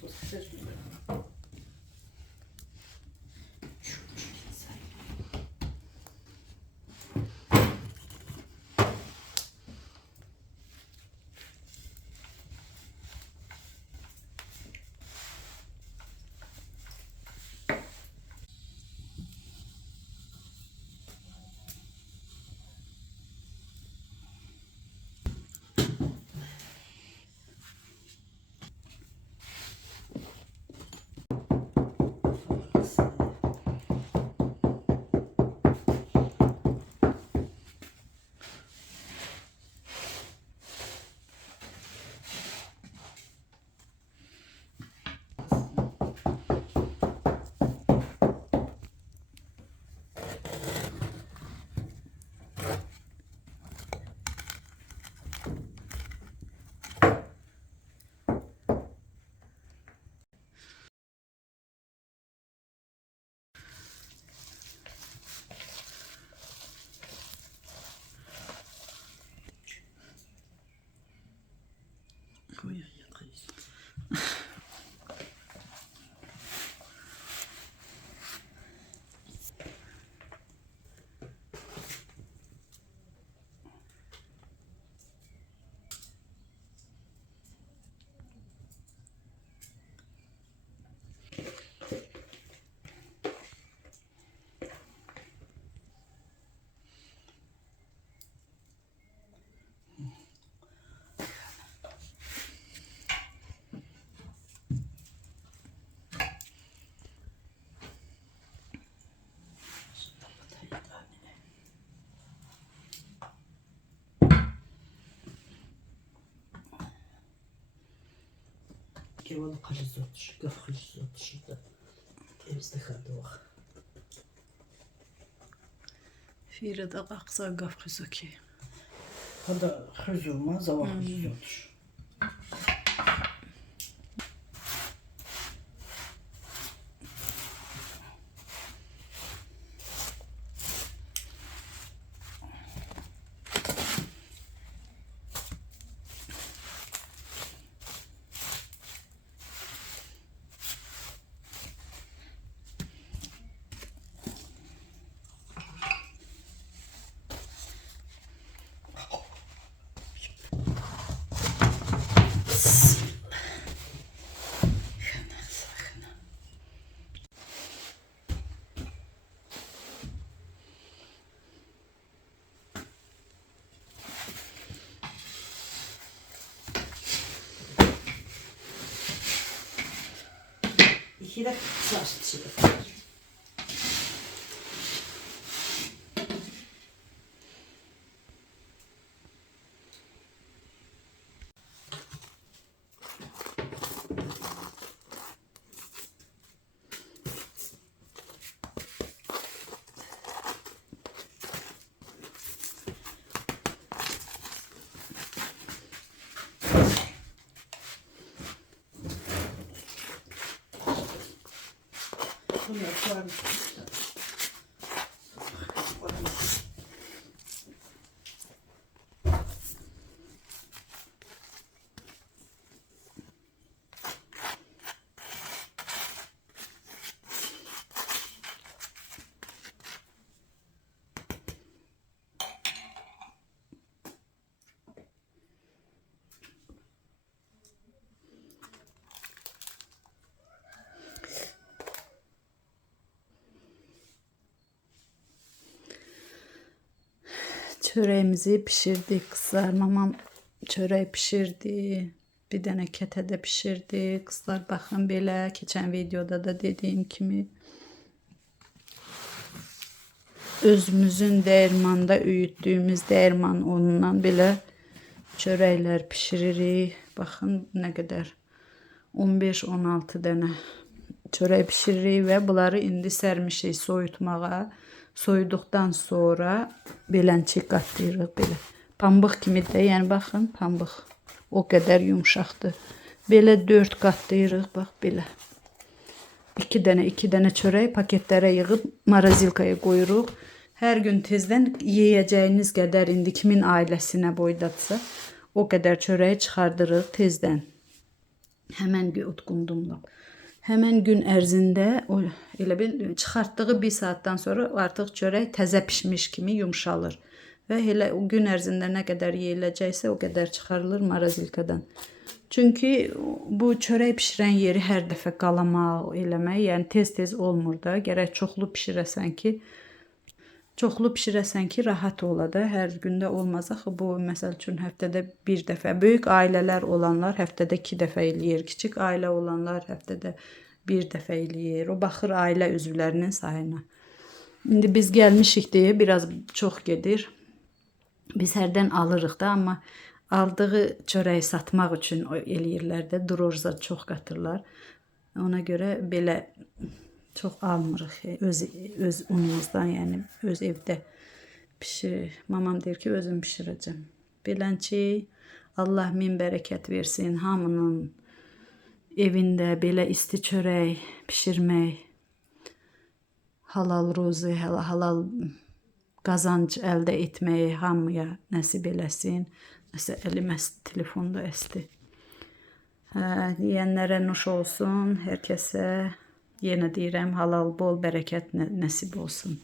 sos güzel güzel. Oui, triste. Kevalı kalısı otuşu, gaf kalısı otuşu da temizde kaldı bak. Fire de kalksa gaf kızı ki. Hada hızılma, zavak hızı otuşu. İki de saç çiğ. Bunu yaparım. Çöreğimizi pişirdik. Kızlar mamam çöreği pişirdi. Bir dənə kətədə pişirdi. Kızlar baxın belə. Keçən videoda da dediyim kimi özümüzün dəyirmanda üyütdüyümüz dəyirman unundan belə çörəklər pişiririk. Baxın nə qədər 15-16 dənə çörək pişiririk və bunları indi sərmişik soyutmağa. Soyuduqdan sonra beləncik qatlayırıq belə. Pambıq kimi də, yəni baxın, pambıq o qədər yumşaqdır. Belə 4 qatlayırıq, bax belə. 2 dənə çörək paketlərə yığıb marazilkaya qoyuruq. Hər gün tezdən yeyəcəyiniz qədər indi kimin ailəsinə boydadsa o qədər çörəyi çıxardırıq tezdən. Həmən gün utqundumluq. Həmən gün ərzində o elə bil çıxartdığı 1 saatdan sonra artıq çörək təzə pişmiş kimi yumşalır. Və elə o gün ərzində nə qədər yeyiləcəksə o qədər çıxarılır marozilkadan. Çünki bu çörək pişirən yeri hər dəfə qalamaq, eləmək, yəni tez-tez olmur da. Gərək çoxlu bişirəsən ki, rahat ola da. Hər gündə olmaz axı bu, məsəl üçün həftədə 1 dəfə. Böyük ailələr olanlar həftədə 2 dəfə eləyir. Kiçik ailə olanlar həftədə 1 dəfə eləyir. O baxır ailə üzvlərinin sayına. İndi biz gəlmişik deyə biraz çox gedir. Biz hərdən alırıq da, amma aldığı çörəyi satmaq üçün eləyirlər də, drojza çox qatırlar. Ona görə belə çox almırıq öz unumuzdan, yəni öz evdə pişirir. Mamam deyir ki, özüm pişirəcəm. Belənçi Allah min bərəkət versin hamının evində belə isti çörək pişirmək, halal ruzi, halal qazanc əldə etməyi hamıya nəsib eləsin. Nəsə əlim əsdi, telefonda əsdi. Yeyənlərə nuş olsun, hər kəsə yenə deyirəm halal bol bərəkət nəsib olsun.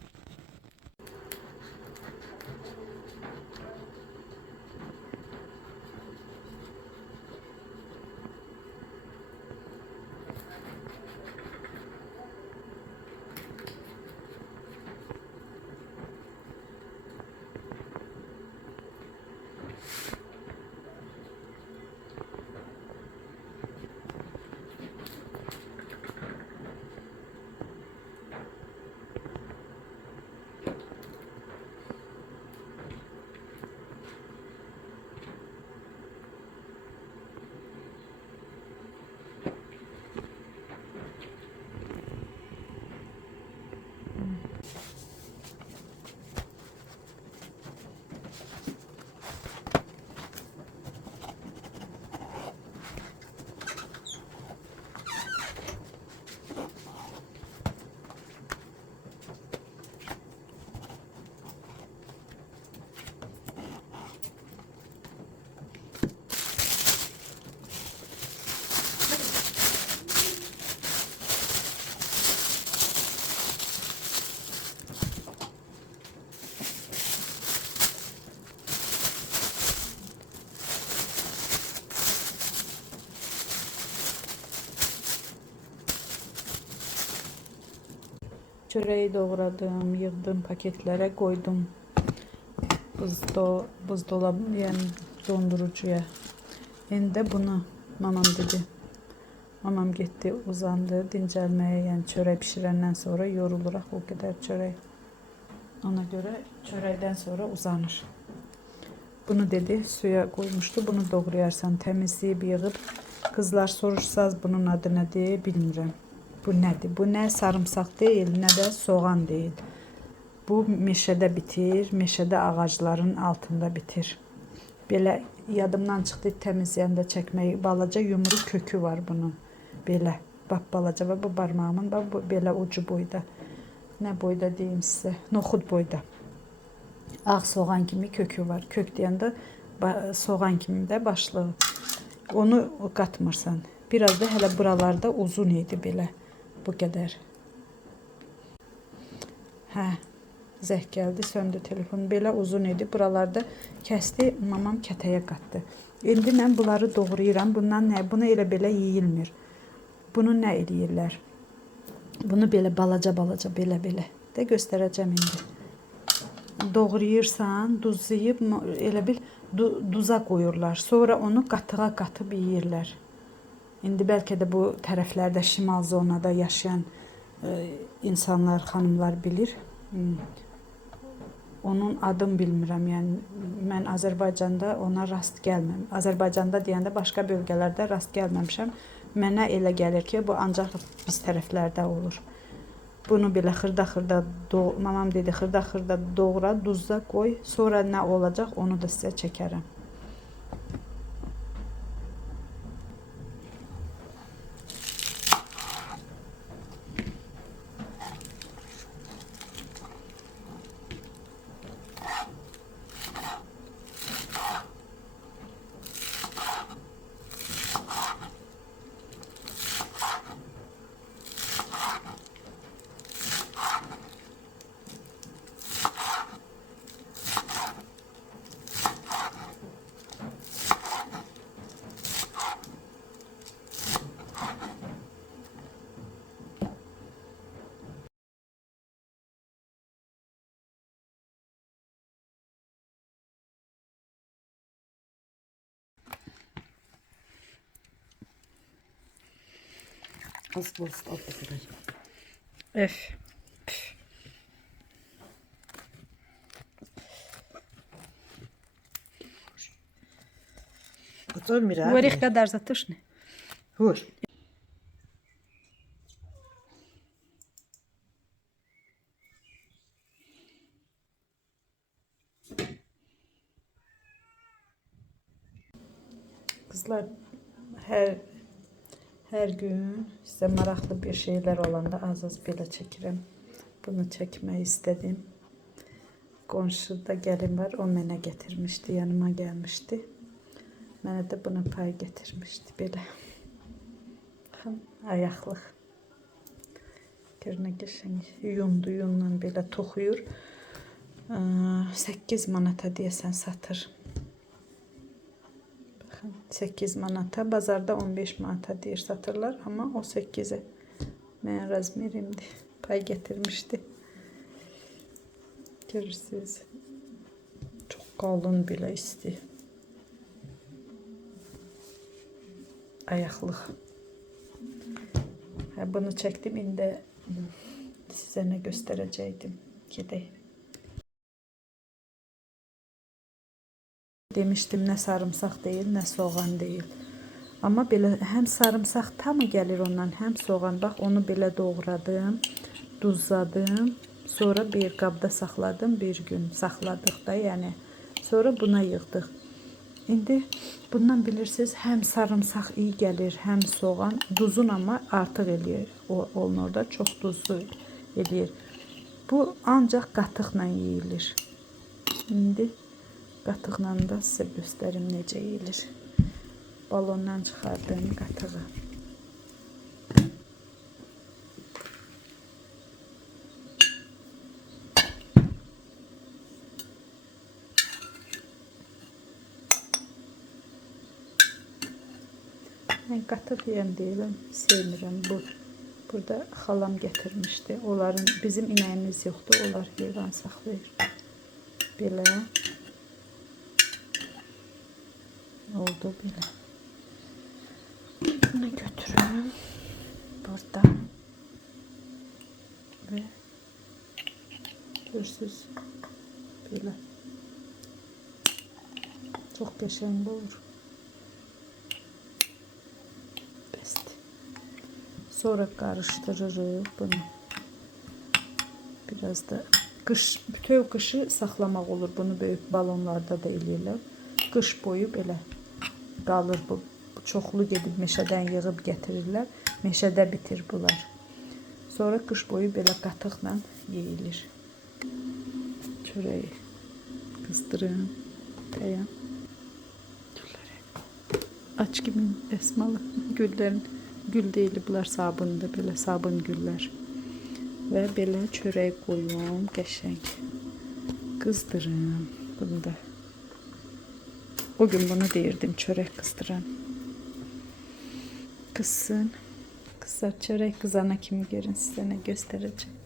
Çöreği doğradım, yığdım paketlərə, qoydum buzdolabı, yəni dondurucuya. İndi də bunu mamam dedi. Mamam getdi, uzandı dincəlməyə, yəni çörək pişirəndən sonra yoruluruq o qədər çörək. Ona görə çörəkdən sonra uzanır. Bunu dedi, suya qoymuşdu, bunu doğrayarsan, təmizləyib yığıb. Qızlar soruşsaz bunun adı nədir, bilmirəm. Bu nədir? Bu nə sarımsaq deyil, nə də soğan deyil. Bu meşədə bitir, meşədə ağacların altında bitir. Belə yadımdan çıxdı təmizləyəndə çəkməyi, balaca yumru kökü var bunun. Belə, bax balaca və bu barmağımın, bax bu belə ucu boyda. Nə boyda deyim sizə, noxud boyda. Ağ soğan kimi kökü var. Kök deyəndə soğan kimi də başlığı. Onu qatmırsan. Biraz da hələ buralarda uzun idi belə. Bu qədər. Hə, zəng gəldi, söndü telefon. Belə uzun idi. Buralarda kəsdi, mamam kətəyə qatdı. İndi mən bunları doğrayıram. Bundan nə? Bunu elə belə yeyilmir. Bunu nə eləyirlər? Bunu belə balaca belə də göstərəcəm indi. Doğrayırsan, duzlayıb elə bil duza qoyurlar. Sonra onu qatığa qatıb yeyirlər. İndi bəlkə də bu tərəflərdə, şimal zonada yaşayan insanlar, xanımlar bilir. Onun adını bilmirəm. Yəni mən Azərbaycanda ona rast gəlməm. Azərbaycanda deyəndə başqa bölgələrdə rast gəlməmişəm. Mənə elə gəlir ki, bu ancaq biz tərəflərdə olur. Bunu belə xırda-xırda, mamam dedi, xırda-xırda doğra, duzla qoy. Sonra nə olacaq onu da sizə çəkərəm. Az bol altı kadar. Öf. Готовь мира. Горіх kadar zatışne. Vur. Kızlar her gün size maraqlı bir şeyler olanda az belə çəkirəm. Bunu çəkmək istedim. Qonşuda gəlin var, o mənə getirmişti, yanıma gelmişti. Mənə də buna pay getirmişti belə. Baxın, ayaqlıq. Görünə qəşəng yunla belə toxuyur. 8 manata deyəsən satır. 8 manata, bazarda 15 manata deyir satırlar, ama o 8'e mən razmerimdi, pay getirmişdi. Görürsünüz, çok kalın bile isti. Ayaqlıq. Bunu çəkdim, indi sizə nə göstərəcəkdim. Gedək. Demiştim, nə sarımsaq deyil, nə soğan deyil. Amma belə həm sarımsaq tamı gəlir ondan, həm soğan. Bax, onu belə doğradım, duzladım. Sonra bir qabda saxladım, bir gün saxladıq da, yəni. Sonra buna yığdıq. İndi bundan bilirsiniz, həm sarımsaq iyi gəlir, həm soğan. Duzun amma artıq eləyir. Onun orada çox duzlu eləyir. Bu ancaq qatıqla yeyilir. İndi qatıqla da sizə göstərim necə yeyilir. Balondan çıxardım qatığı. Mən qatıq yeyəm deyiləm, sevmirəm. Burada xalam gətirmişdi. Onların, bizim inəyimiz yoxdur, onlar heyvan saxlayır. Belə. Oldu belə. Bunu götürürüm. Burada. Ve görürsünüz. Belə. Çox qəşəng olur. Sonra karıştırırıq bunu. Biraz da bütöv qışı saxlamaq olur. Bunu böyük balonlarda da eləyirlər. Qış boyu belə qalır bu. Çoxlu gedib meşədən yığıb gətirirlər. Meşədə bitir bunlar. Sonra qış boyu belə qatıqla yeyilir. Çörəyi qızdırın. Təyəm. Aç kimin esmalı güllərin. Gül deyil, bunlar sabundur, belə sabun güllər. Və belə çörək qoyum, qəşəng. Qızdırım bunu da. O gün bunu deyirdim, çörək qızdıran. Qızsın. Qızlar çörək qızana kimi görün, sizə nə göstərəcəm.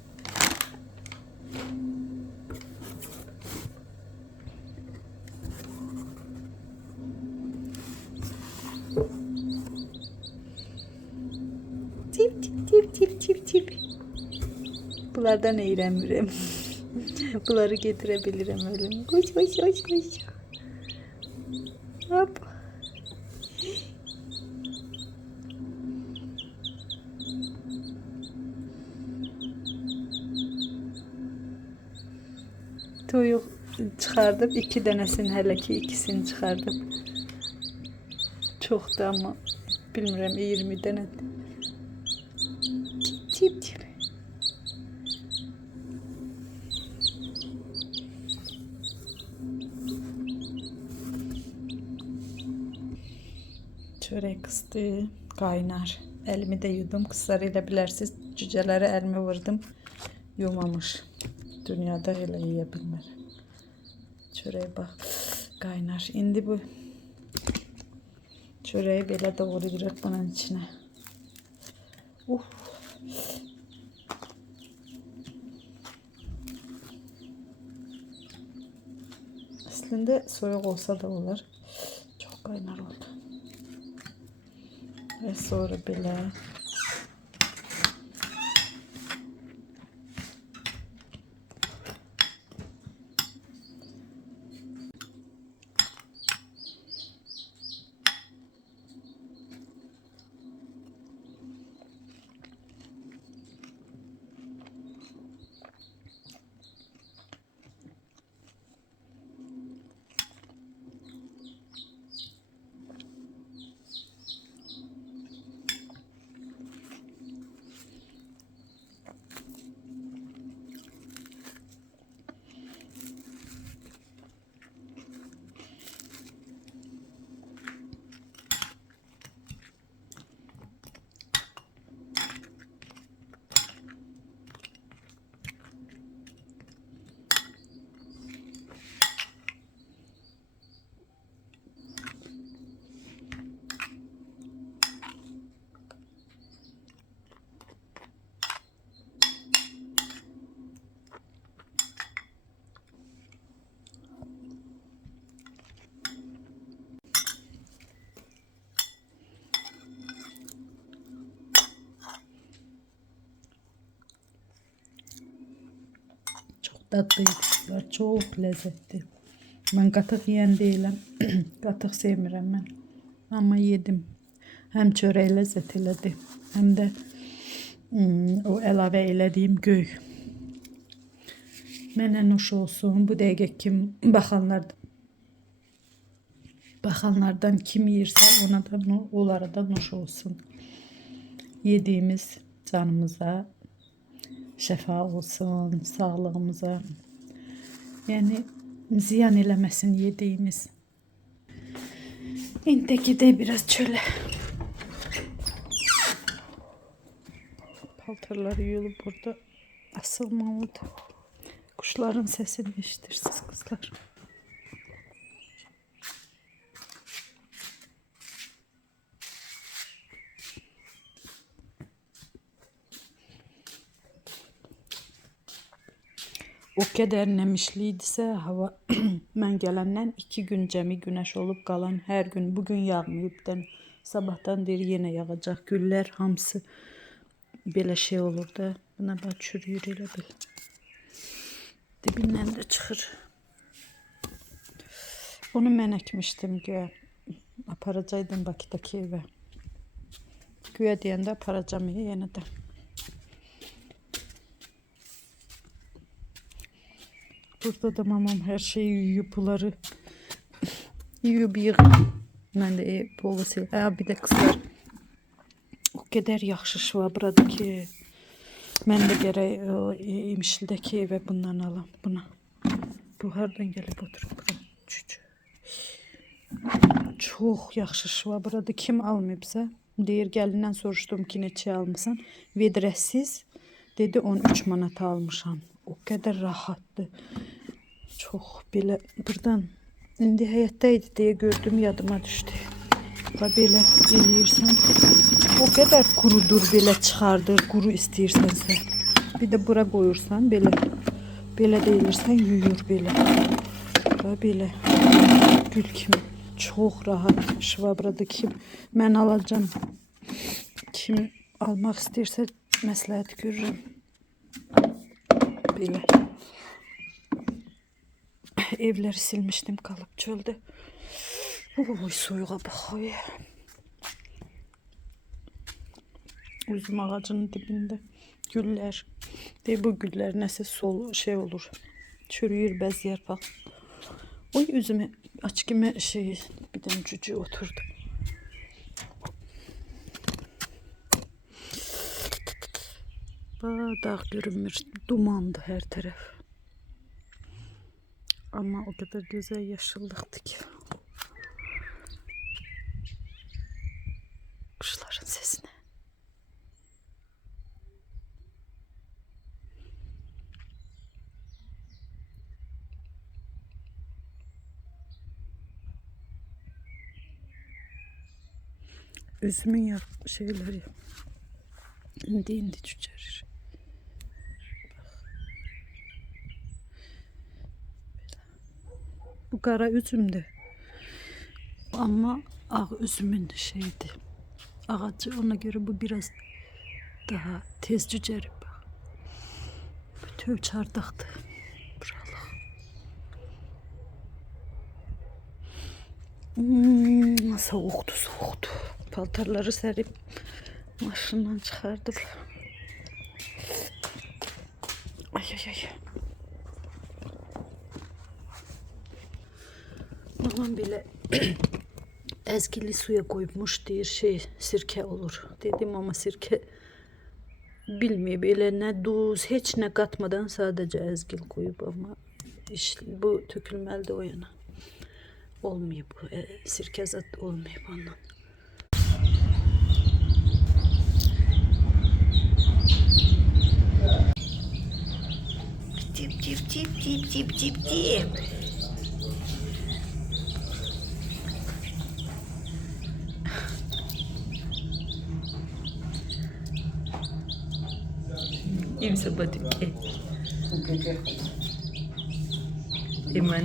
Tip. Bunlardan eğlenmirəm. Bunları getirebilirim öyle. Koş. Hop. Toyuq çıxardım. 2 dənəsini, hələ ki ikisini çıxardım. Çoxdur amma bilmirəm 20 dənə. Tip. Çörək qızdı, qaynar. Əlimi də yudum. Qızlar elə bilərsiniz, cücələri əlimi vurdum, yumamış. Dünyada elə yeyə bilmir. Çörək bax, qaynar. İndi bu çörəyi belə doğrayırıq bunun içinə. Aslında soğuk olsa da olur. Çok kaynar oldu. Ve sonra belə Tatlıydı kızlar. Çok lezzetli. Ben qatık yiyen değilim. Qatık sevmirəm ben. Ama yedim. Hem çörək lezzet elədi. Hem de o əlavə elədiyim göy. Mənə nuş olsun. Bu dəqiqə kim baxanlardan kim yiyirsə onlara da nuş olsun. Yediğimiz canımıza şəfa olsun, sağlığımıza. Yani ziyan eləməsin yediğimiz. İndi gidək biraz çölə. Paltarları yuyulup burada asılmalıdır. Kuşların sesini eşitirsiniz kızlar. O kadar nemişliydisə hava mən gələndən 2 gün cəmi günəş olub qalan hər gün bugün yağmayıbdan sabahdan deyir yenə yağacaq. Güllər hamısı belə şey olur da. Buna bax çürüyür elə bil. Dibindən də çıxır. Onu mən əkmişdim güya. Aparacaydım Bakıdakı evə. Güya deyəndə aparacam yenə də. Burada da mamam her şeyi yuyup bunları yuyup yığıb. Mən də polu sil. Bir də kızlar o kadar yaxşı şvabradı ki mən də gərək İmişlidəki evə bundan alam. Buna. Bu hardan gəlib oturub bura? Çox yaxşı şvabradı. Kim almayıbsa deyir gəlindən soruşdum ki neçə almısan? Vedrəsiz dedi 13 manata almışam. O kadar rahattı. Çok belə buradan indi həyətdəydi deyə gördüm yadıma düşdü. Və belə eləyirsən o kadar kurudur belə çıxardır quru istəyirsənsə. Bir də bura qoyursan belə deyirsən yuyur belə. Və belə gül kimi çox rahat şvabradı kim mən alacağım. Kim almaq istəyirsə məsləhət görürəm. Böyle. Evleri silmiştim kalıp çölde. Oy soyuğa bak oy. Üzüm ağacının dibinde güller. De bu güller nəsə sol şey olur. Çürüyür bəzi yarpaq. Oy üzümü açık kimi şey bir tane cücü oturdu. Dağ görünmür. Dumandı her taraf. Ama o kadar güzel yaşıllıktı ki. Kuşların sesine. Üzümün şeyleri indi çüçerir. Bu kara üzümdü. Ama ağ üzümün şeydi. Ağacı ona göre bu biraz daha tez cücerir. Bütün çardaktı. Buralı. Soğuktu. Paltarları serip maşından çıkardım. Ay. Mamam bile ezgili suya koymuş deyir sirke olur. Dedim ama sirke bilmiyor böyle ne duz hiç ne katmadan sadece ezgil koyup ama bu tökülmeli o yana. Olmuyor bu sirke zat olmuyor ondan. Tip. Im seperti Ima.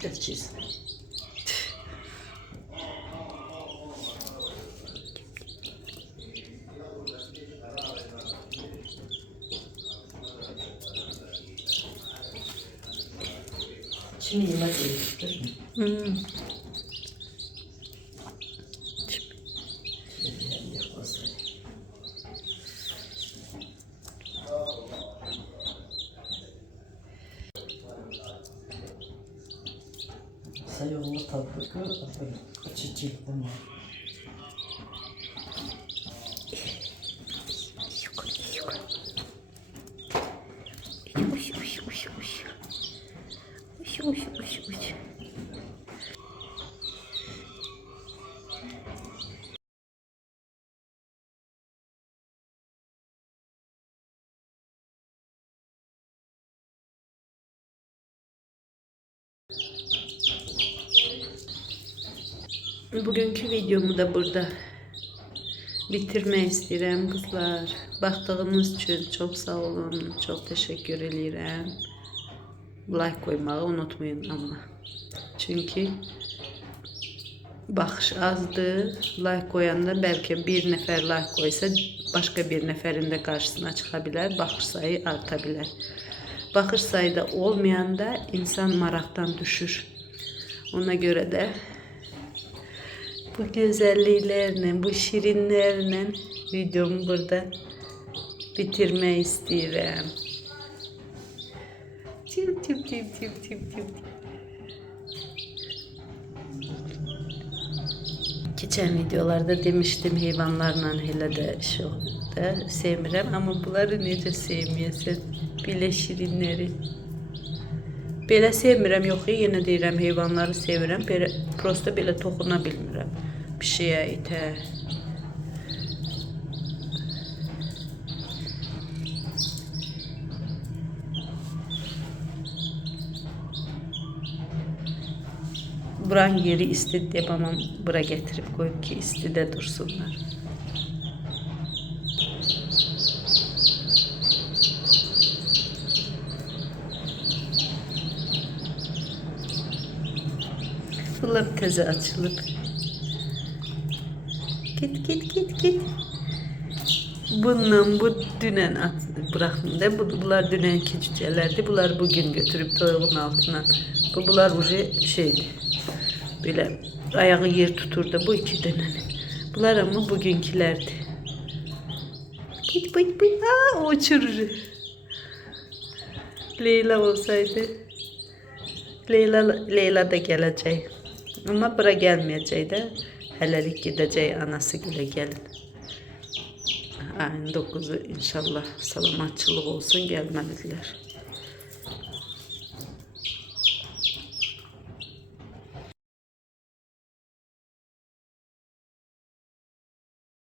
Geç çiz. Şimdi yemek yedik. Hmm. Sayılı tatlı çiçek bunlar. Bugünkü videomu da burada bitirmək istəyirəm qızlar. Baxdığınız üçün çox sağ olun, çox təşəkkür edirəm. Like koymağı unutmayın amma. Çünki baxış azdır. Like koyanda bəlkə bir nəfər like koysa başqa bir nəfərin də qarşısına çıxa bilər, baxış sayı arta bilər. Baxış sayı da olmayanda insan maraqdan düşür. Ona görə də bu güzelliklerle, bu şirinlerle videomu burada bitirmek istiyorum. Tip tip tip tip tip tip. Geçen videolarda demiştim hayvanlarla hele de şu da sevmirəm, ama bunları necə sevməyəsən, belə şirinleri. Belə sevmirəm, yox, yenə deyirəm, heyvanları sevirəm, belə, prosta belə toxuna bilmirəm. Pişiyə, itə. Buranın yeri isti deyə babam bura getirib qoyub ki, istidə dursunlar. Bunlar təzə açılıb. Git. Bundan bu dünən bıraxdım da. Bunlar dünənki cücələrdi. Bunlar bugün götürüb toyuğun altına. Bunlar ucu şeydi. Böyle ayağı yer tuturdu bu iki dönənin. Bunlar ama bugünkülərdi. Git. Aa, o uçurur. Leyla olsaydı. Leyla da gələcək. Ama bura gəlməyəcək də. Hələlik gedəcək anası gilə gəlin. Ayın 9'u inşallah salamatçılıq olsun gəlməlidirlər.